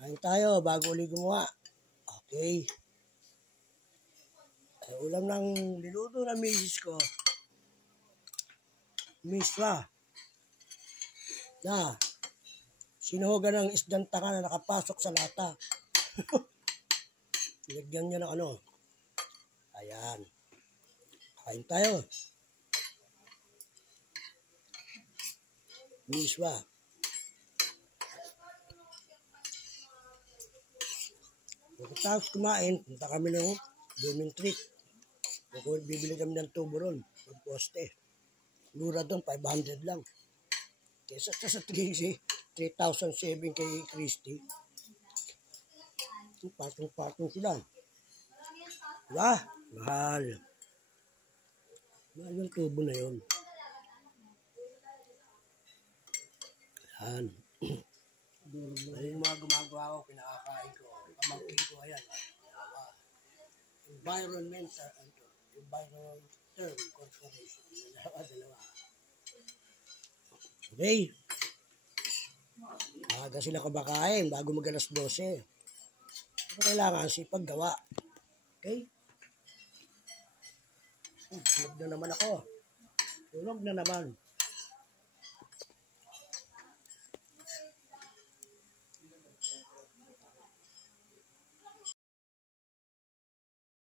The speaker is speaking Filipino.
Kain tayo bago ulit gumawa. Okay. Ulam ng niluto ng misis ko. Miswa. Na. Sinuhogan ng isdang tanga na nakapasok sa lata. Nilagyan niya ng ano. Ayan. Kain tayo. Miswa. Pagkatapos kumain, punta kami ng Blooming Treat. Bibili kami ng tubo ron. Ng poste. Mura doon, 500 lang. Kesa sa 3,007 kay Christy. Patong-patong sila. Diba? Mahal. Mahal yung tubo na yun. Yan. Ayun yung mga gumagawa ko, pinakakain ko. Pamangkin ko, ayan. Environmental Corporation. Dalawa. Okay. Aga sila kabakain bago mag-alas 12. Kailangan sipag gawa. Okay? Tulog na naman ako. Tulog na naman.